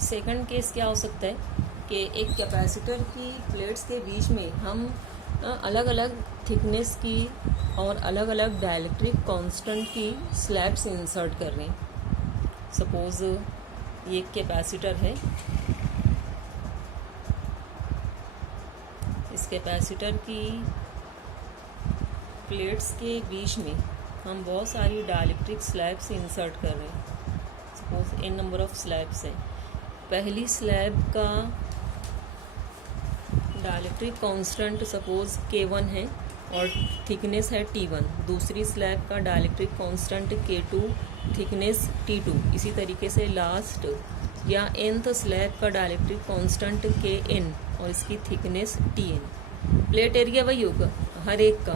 Second case क्या हो सकता है कि एक कैपेसिटर की प्लेट्स के बीच में हम अलग अलग थिकनेस की और अलग अलग डाइलेक्ट्रिक कांस्टेंट की स्लैब्स इंसर्ट कर रहे हैं। सपोज ये एक कैपेसिटर है, इस कैपेसिटर की प्लेट्स के बीच में हम बहुत सारी डाइलेक्ट्रिक स्लैब्स इंसर्ट कर रहे हैं। Suppose n number of slabs है। पहली स्लैब का डाइलेक्ट्रिक कांस्टेंट सपोज K1 है और थिकनेस है T1। दूसरी स्लैब का dielectric constant K2, thickness T2। इसी तरीके से लास्ट या nth स्लैब का डाइलेक्ट्रिक कांस्टेंट Kn और इसकी थिकनेस Tn। प्लेट एरिया वही होगा हर एक का,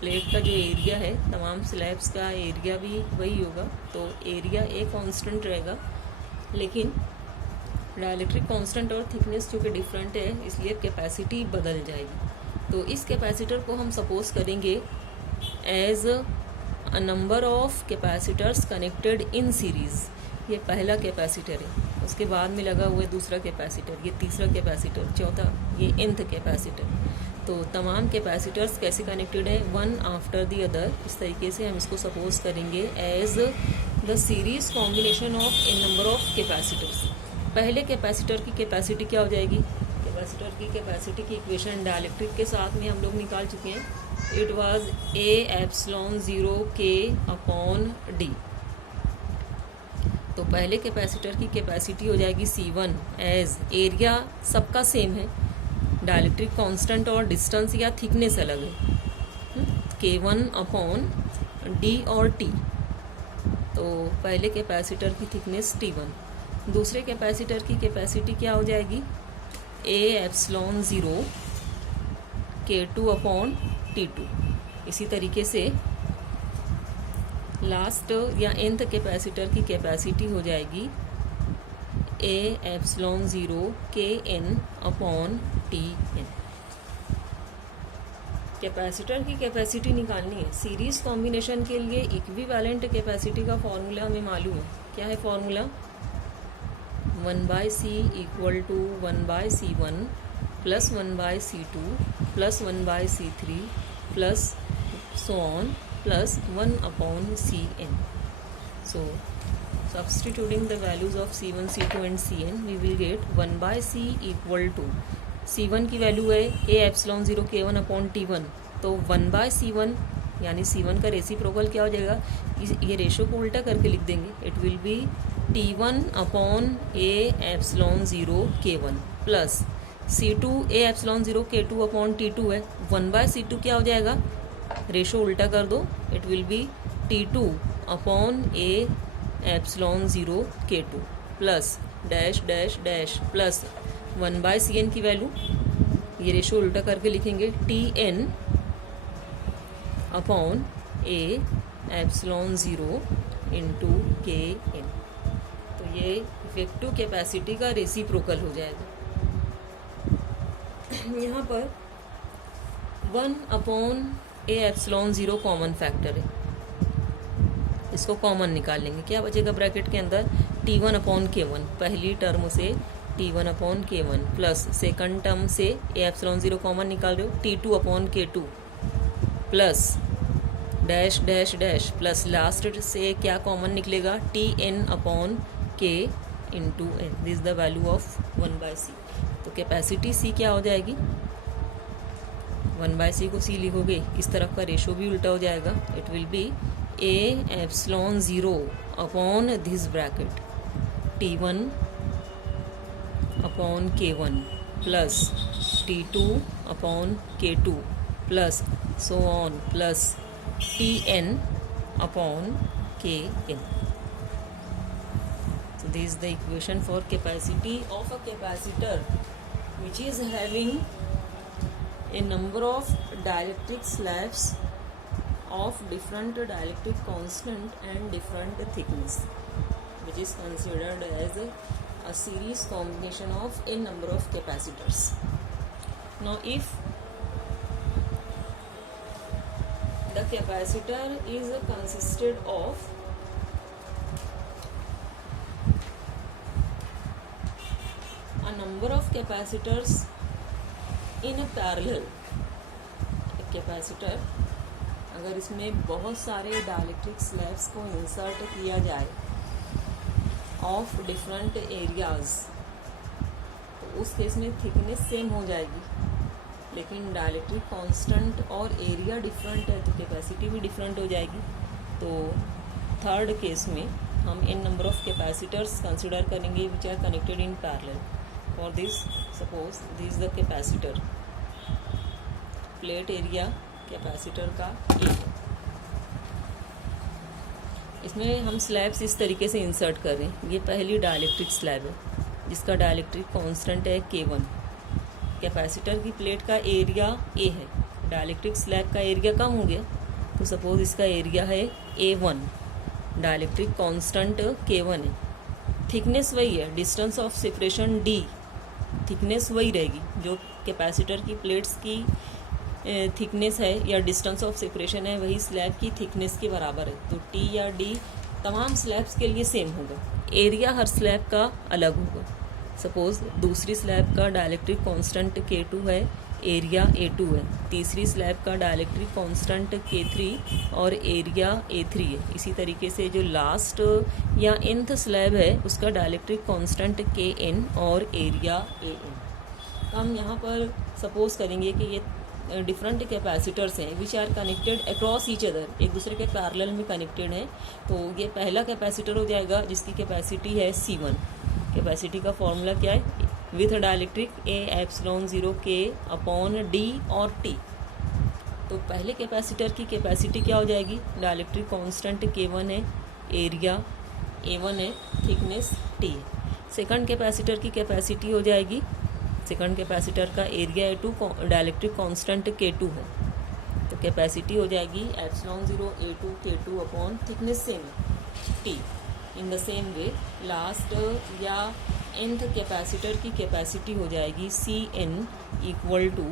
प्लेट का जो एरिया है तमाम स्लैब्स का एरिया भी वही होगा, तो एरिया एक कांस्टेंट रहेगा, लेकिन डाइलेक्ट्रिक कांस्टेंट और थिकनेस जो कि डिफरेंट है इसलिए कैपेसिटी बदल जाएगी। तो इस कैपेसिटर को हम सपोज करेंगे as a number of capacitors connected in series. ये पहला कैपेसिटर है, उसके बाद में लगा हुआ है दूसरा कैपेसिटर, ये तीसरा कैपेसिटर, चौथा ये nth कैपेसिटर। तो तमाम कैपेसिटर्स कैसे कनेक्टेड है, वन आफ्टर द अदर। इस तरीके से हम इसको सपोज करेंगे as the series combination of n number of capacitors. पहले कैपेसिटर की कैपेसिटी क्या हो जाएगी, कैपेसिटर की कैपेसिटी की इक्वेशन डाइलेक्ट्रिक के साथ में हम लोग निकाल चुके हैं। It was A∈0K/D। तो पहले कैपेसिटर की कैपेसिटी हो जाएगी C1 एज एरिया सबका सेम है, डाइलेक्ट्रिक कांस्टेंट और डिस्टेंस या थिकनेस अलग है, K1/D और T। तो पहले कैपेसिटर की थिकनेस T1। दूसरे कैपेसिटर की कैपेसिटी क्या हो जाएगी, A∈0K2/T2। इसी तरीके से लास्ट या nth कैपेसिटर की कैपेसिटी हो जाएगी A∈0Kn/Tn। कैपेसिटर की कैपेसिटी निकालनी है। सीरीज कॉम्बिनेशन के लिए इक्विवेलेंट कैपेसिटी का फॉर्मूला हमें मालूम है। क्या है formula, 1/C = 1/C1 + 1/C2 + 1/C3 + so on + 1/Cn. So substituting the values of C1, C2 and Cn, we will get 1/C = C1 की वैल्यू है A∈0K1/T1, तो 1/C1 यानी C1 का रेसिप्रोकल क्या हो जाएगा, ये रेशो को उल्टा करके लिख देंगे। It will B T1/A∈0K1 plus C2 A∈0K2/T2 है, 1/C2 क्या हो जाएगा, रेशो उल्टा कर दो, it will B T2/A∈0K2 plus dash dash dash plus 1/Cn की वैल्यू, ये रेशो उल्टा करके लिखेंगे Tn/A∈0 तो ये इफेक्टिव कैपेसिटी का रेसिप्रोकल हो जाएगा। यहाँ पर 1/A∈0 कॉमन फैक्टर है, इसको कॉमन निकाल लेंगे। क्या बचेगा ब्रैकेट के अंदर, T1/K1 पहली टर्म से T1/K1 प्लस सेकंड टर्म से A∈0 कॉमन निकाल रहे हो T2/K2 plus dash dash dash plus last से क्या कॉमन निकलेगा, Tn/K × n। This is the value of 1/C। तो कैपेसिटी C क्या हो जाएगी, 1/C को C लिखोगे, इस तरफ का रेशो भी उल्टा हो जाएगा। It will B A∈0 this bracket T1/K1 plus T2/K2 plus so on plus Tn/Kn। So this is the equation for capacity of a capacitor which is having a number of dielectric slabs of different dielectric constant and different thickness, which is considered as a series combination of n number of capacitors. Now if the capacitor is consisted of number of capacitors in a parallel, capacitor अगर इसमें बहुत सारे dielectric slabs को insert किया जाए of different areas, तो उस case में थिकनेस सेम हो जाएगी, लेकिन डाइलेक्ट्रिक कांस्टेंट और एरिया डिफरेंट है तो कैपेसिटी भी डिफरेंट हो जाएगी। तो थर्ड केस में हम N number of capacitors consider करेंगे which are connected in parallel. For this suppose this the capacitor, plate area capacitor का ए है। इसमें हम स्लैब्स इस तरीके से इंसर्ट कर रहे हैं। ये पहली डाइलेक्ट्रिक स्लैब है जिसका डाइलेक्ट्रिक कांस्टेंट है K1। कैपेसिटर की प्लेट का एरिया ए है, डाइलेक्ट्रिक स्लैब का एरिया कम हो गया तो सपोज इसका एरिया है A1, डाइलेक्ट्रिक कांस्टेंट K1 है, थिकनेस वही है, distance of separation D, thickness वही रहेगी जो कैपेसिटर की प्लेट्स की थिकनेस है या डिस्टेंस ऑफ सेपरेशन है वही स्लैब की थिकनेस के बराबर है। तो T या D तमाम स्लैब्स के लिए सेम होगा। एरिया हर स्लैब का अलग होगा। सपोज दूसरी स्लैब का डाइलेक्ट्रिक कांस्टेंट K2 है, एरिया A2 है। तीसरी स्लैब का डाइलेक्ट्रिक कांस्टेंट K3 और एरिया A3 है। इसी तरीके से जो लास्ट या nth स्लैब है उसका डाइलेक्ट्रिक कांस्टेंट Kn और एरिया An। हम यहाँ पर सपोज करेंगे कि ये डिफरेंट कैपेसिटर्स हैं which are connected across each other, एक दूसरे के पैरेलल में कनेक्टेड हैं। तो ये पहला कैपेसिटर हो जाएगा जिसकी कैपेसिटी है C1। कैपेसिटी का फॉर्मूला क्या है? With dielectric A epsilon 0 K upon D और T। तो पहले कैपेसिटर की कैपेसिटी क्या हो जाएगी? डाइलेक्ट्रिक कांस्टेंट K1 है, एरिया A1 है, थिकनेस T है। सेकंड कैपेसिटर की कैपेसिटी हो जाएगी, सेकंड कैपेसिटर का area A2, dielectric constant K2 है, तो कैपेसिटी हो जाएगी epsilon 0 A2 K2 upon thickness same है T। In the same way last या nth कैपेसिटर की कैपेसिटी हो जाएगी Cn equal to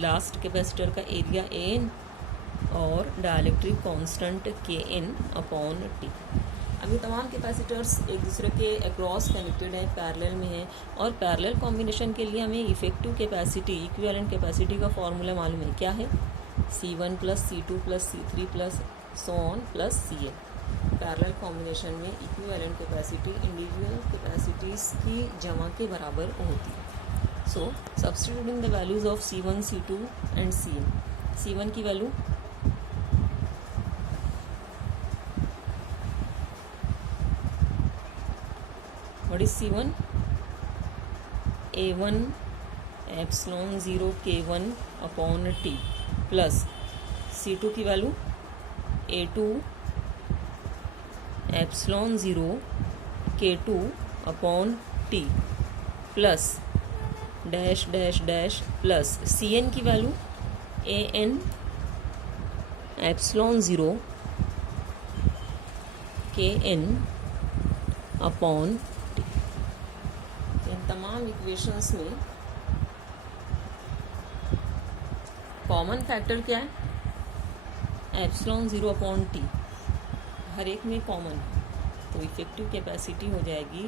last capacitor का एरिया An और dielectric constant Kn upon T। अभी तमाम कैपेसिटर्स एक दूसरे के अक्रॉस कनेक्टेड हैं, पैरेलल में हैं, और पैरेलल कॉम्बिनेशन के लिए हमें इफेक्टिव कैपेसिटी, इक्विवेलेंट कैपेसिटी का फॉर्मूला मालूम है। क्या है? C1 plus C2 plus C3 plus so on plus Cn। Parallel combination में इक्विवेलेंट कैपेसिटी इंडिविजुअल कैपेसिटीज़ की जमा के बराबर होती है। So substituting the values of C1 C2 and Cn। C1 की value what is C1? A1 epsilon 0 K1 upon T plus C2 की value A2 epsilon 0 K2 upon T plus dash dash dash plus Cn की value An epsilon 0 Kn upon तमाम equations में common factor क्या है? Epsilon 0 upon T, हर एक में common है, तो इफेक्टिव कैपेसिटी हो जाएगी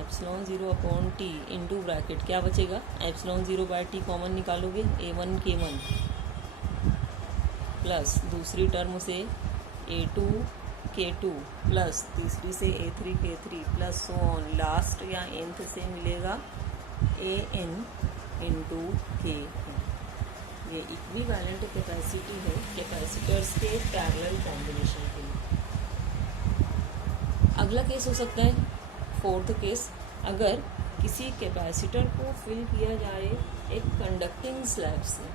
epsilon 0 upon T into bracket क्या बचेगा? एप्सिलॉन 0 बाय T कॉमन निकालोगे A1 K1 प्लस दूसरी टर्म से A2 K2 प्लस तीसरी से A3 K3 plus so on, last या nth से मिलेगा An इंटू K। ये इक्विवेलेंट कैपेसिटी है कैपेसिटर्स के पैरेलल कॉम्बिनेशन के लिए। अगला केस हो सकता है फोर्थ केस, अगर किसी कैपेसिटर को फिल किया जाए एक कंडक्टिंग स्लैब से।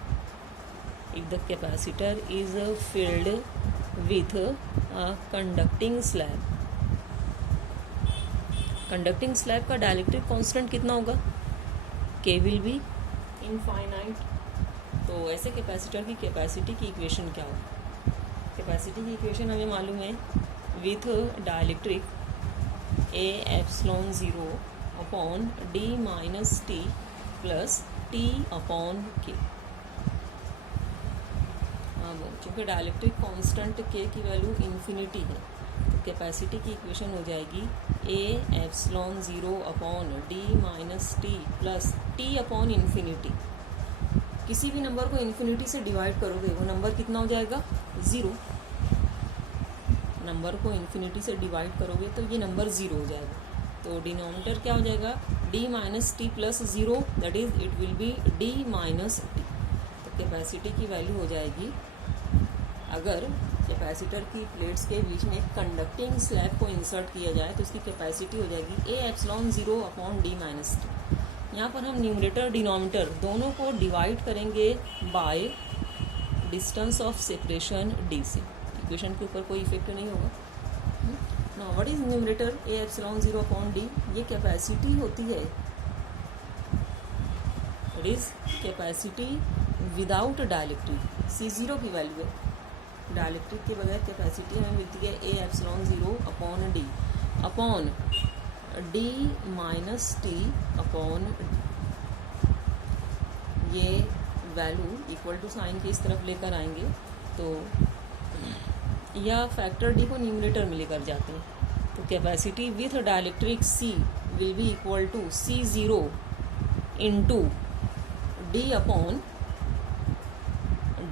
If the capacitor is filled with a conducting slab, conducting slab का डाइलेक्ट्रिक कांस्टेंट कितना होगा? K will be infinite. तो ऐसे कैपेसिटर की कैपेसिटी की इक्वेशन क्या होगी? कैपेसिटी की इक्वेशन हमें मालूम है with dielectric A epsilon 0 upon D minus T plus T upon K। अब चूँकि डाइलेक्ट्रिक कांस्टेंट K की वैल्यू इन्फिनिटी है तो कैपेसिटी की इक्वेशन हो जाएगी ए epsilon 0 upon D minus T plus T upon infinity. किसी भी नंबर को इन्फिनिटी से डिवाइड करोगे वो नंबर कितना हो जाएगा? 0। नंबर को इन्फिनिटी से डिवाइड करोगे तो ये नंबर 0 हो जाएगा। तो डिनोमिनेटर क्या हो जाएगा? d minus T plus 0, that is it will B d minus T. तो कैपेसिटी की वैल्यू हो जाएगी, अगर कैपेसिटर की प्लेट्स के बीच में कंडक्टिंग स्लैब को इंसर्ट किया जाए तो उसकी कैपेसिटी हो जाएगी ए epsilon 0 upon D minus T. यहाँ पर हम न्यूमरेटर डिनोमिनेटर दोनों को डिवाइड करेंगे by distance of separation d से। इक्वेशन के ऊपर कोई इफेक्ट नहीं होगा। Now what is numerator? A epsilon 0 upon D, ये कैपेसिटी होती है, it is capacity without dielectric. C0 की वैल्यू है, डायलेक्ट्रिक के बगैर कैपेसिटी हमें मिलती है ए epsilon 0 upon D upon D minus T upon D. ये वैल्यू इक्वल टू साइन के इस तरफ लेकर आएंगे तो या फैक्टर डी को न्यूमरेटर में लेकर जाते हैं तो capacity with dielectric C will be equal to C0 into D upon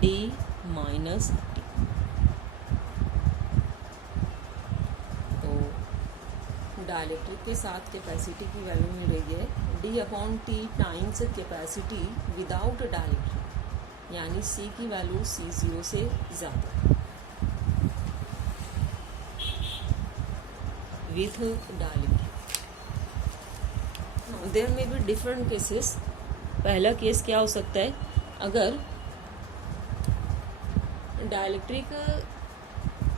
D minus T. तो डायलेक्ट्रिक के साथ कैपेसिटी की वैल्यू मिल रही है D upon T times capacity without dielectric, यानी C की वैल्यू C0 से ज़्यादा विथ डायलेक्ट्रिक। देयर में भी डिफरेंट केसेस। पहला केस क्या हो सकता है? अगर डायलेक्ट्रिक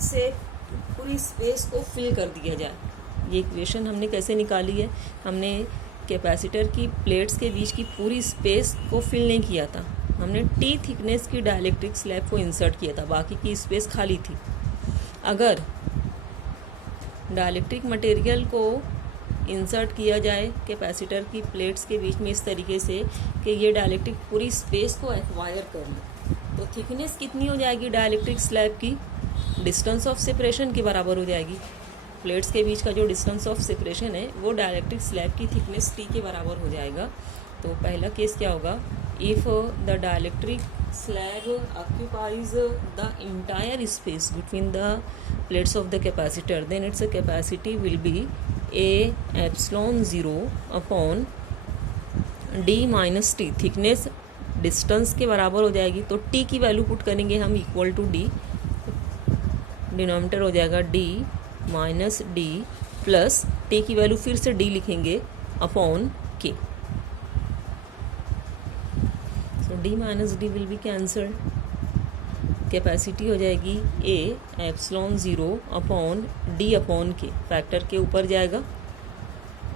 से पूरी स्पेस को फिल कर दिया जाए। ये इक्वेशन हमने कैसे निकाली है? हमने कैपेसिटर की प्लेट्स के बीच की पूरी स्पेस को फिल नहीं किया था, हमने टी थिकनेस की डायलेक्ट्रिक स्लैब को इंसर्ट किया था, बाकी की स्पेस खाली थी। अगर डायलेक्ट्रिक मटेरियल को इंसर्ट किया जाए कैपेसिटर की प्लेट्स के बीच में इस तरीके से कि ये डायलेक्ट्रिक पूरी स्पेस को एक्वायर कर ले, तो थिकनेस कितनी हो जाएगी डायलेक्ट्रिक स्लैब की? डिस्टेंस ऑफ सेपरेशन के बराबर हो जाएगी। प्लेट्स के बीच का जो डिस्टेंस ऑफ सेपरेशन है वो डायलेक्ट्रिक स्लैब की थिकनेस टी के बराबर हो जाएगा। तो पहला केस क्या होगा? If the dielectric slab occupies the entire space between the plates of the capacitor, then its capacity will be a epsilon 0 upon d minus t। Thickness distance के बराबर हो जाएगी तो t की वैल्यू पुट करेंगे हम इक्वल टू d, डिनोमिनेटर हो जाएगा d minus d plus t की वैल्यू फिर से d लिखेंगे upon k। d minus D will be cancelled. Capacity हो जाएगी ए एप्सिलॉन 0 अपॉन डी अपॉन के, फैक्टर के ऊपर जाएगा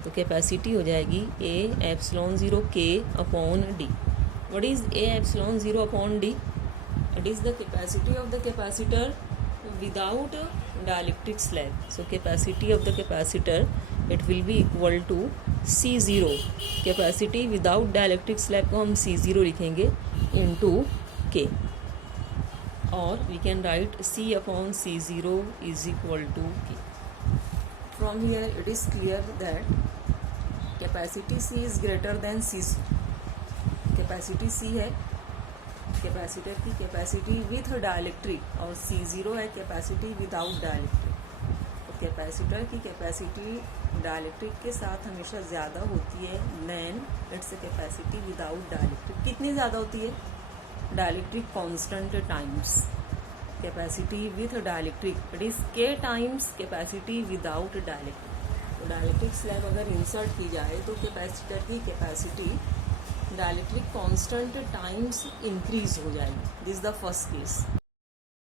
तो कैपेसिटी हो जाएगी ए epsilon 0 K upon d. What is A epsilon 0 upon d? It is the capacity of the capacitor without dielectric slab. So capacity of the capacitor it will be equal to C0, capacity without dielectric slab को हम C0 लिखेंगे into K, और we can write C upon C0 is equal to K. From here it is clear that capacity C is greater than C0। Capacity C है capacitor की capacity with dielectric और C0 है capacity without dielectric. तो capacitor की capacity dielectric के साथ हमेशा ज़्यादा होती है then its capacity without dielectric. कितनी ज़्यादा होती है? Dielectric constant times capacity with dielectric, it is K times capacity without dielectric. तो डायलेक्ट्रिक स्लैब अगर इंसर्ट की जाए तो कैपेसिटर की capacity dielectric constant times increase हो जाएगी। This is the first case.